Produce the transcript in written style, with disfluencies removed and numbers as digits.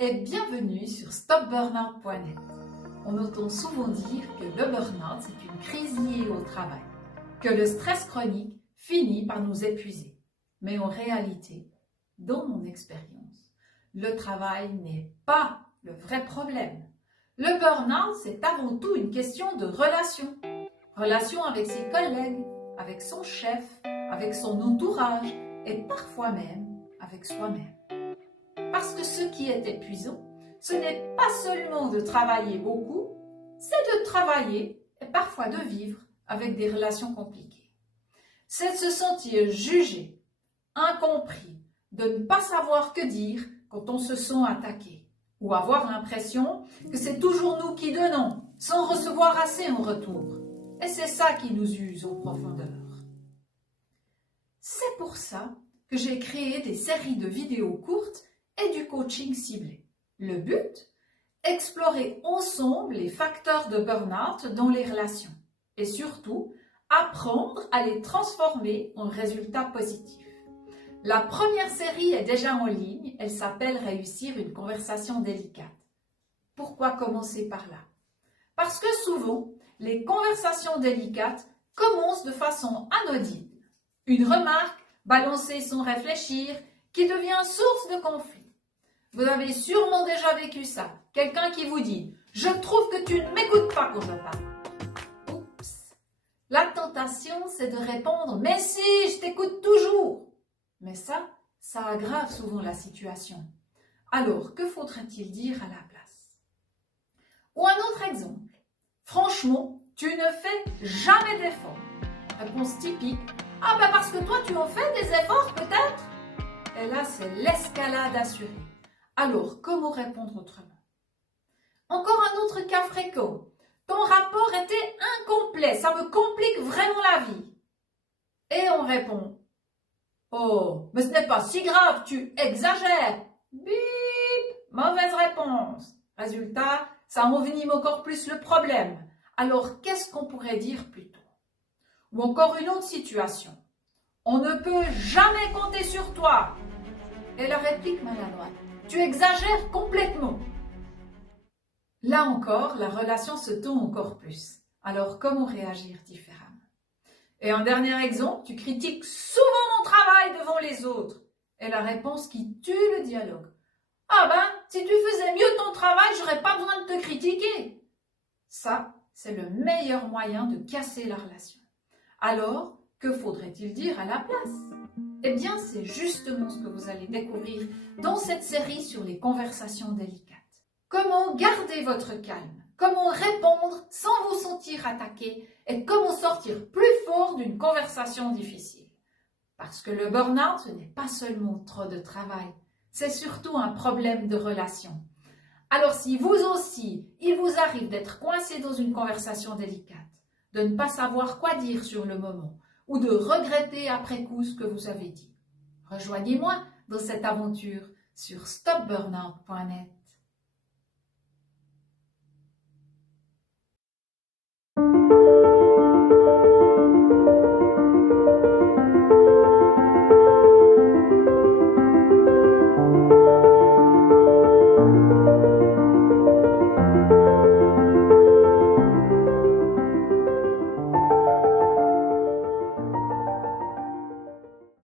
et bienvenue sur stopburnout.net. On entend souvent dire que le burn-out, c'est une crise liée au travail, que le stress chronique finit par nous épuiser. Mais en réalité, dans mon expérience, le travail n'est pas le vrai problème. Le burn-out, c'est avant tout une question de relation. Relation avec ses collègues, avec son chef, avec son entourage et parfois même avec soi-même. Parce que ce qui est épuisant, ce n'est pas seulement de travailler beaucoup, c'est de travailler et parfois de vivre avec des relations compliquées. C'est de se sentir jugé, incompris, de ne pas savoir que dire quand on se sent attaqué, ou avoir l'impression que c'est toujours nous qui donnons, sans recevoir assez en retour. Et c'est ça qui nous use en profondeur. C'est pour ça que j'ai créé des séries de vidéos courtes et du coaching ciblé. Le but, explorer ensemble les facteurs de burn-out dans les relations et surtout apprendre à les transformer en résultats positifs. La première série est déjà en ligne, elle s'appelle « Réussir une conversation délicate ». Pourquoi commencer par là? Parce que souvent, les conversations délicates commencent de façon anodine. Une remarque balancée sans réfléchir qui devient source de conflit. Vous avez sûrement déjà vécu ça. Quelqu'un qui vous dit « Je trouve que tu ne m'écoutes pas quand je parle. » Oups! La tentation, c'est de répondre « Mais si, je t'écoute toujours !» Mais ça aggrave souvent la situation. Alors, que faudrait-il dire à la place? Ou un autre exemple. « Franchement, tu ne fais jamais d'efforts. » Réponse typique. « Ah ben parce que toi, tu en fais des efforts peut-être ?» Et là, c'est l'escalade assurée. Alors, comment répondre autrement? Encore un autre cas fréquent. Ton rapport était incomplet, ça me complique vraiment la vie. Et on répond, oh, mais ce n'est pas si grave, tu exagères. Bip, mauvaise réponse. Résultat, ça envenime encore plus le problème. Alors, qu'est-ce qu'on pourrait dire plutôt? Ou encore une autre situation. On ne peut jamais compter sur toi. Et la réplique maladroite. Tu exagères complètement. Là encore, la relation se tend encore plus. Alors, comment réagir différemment? Et un dernier exemple, tu critiques souvent mon travail devant les autres. Et la réponse qui tue le dialogue. Ah ben, si tu faisais mieux ton travail, j'aurais pas besoin de te critiquer. Ça, c'est le meilleur moyen de casser la relation. Alors, que faudrait-il dire à la place? Eh bien, c'est justement ce que vous allez découvrir dans cette série sur les conversations délicates. Comment garder votre calme, comment répondre sans vous sentir attaqué et comment sortir plus fort d'une conversation difficile. Parce que le burn-out, ce n'est pas seulement trop de travail, c'est surtout un problème de relation. Alors si vous aussi, il vous arrive d'être coincé dans une conversation délicate, de ne pas savoir quoi dire sur le moment, ou de regretter après coup ce que vous avez dit. Rejoignez-moi dans cette aventure sur stopburnout.net.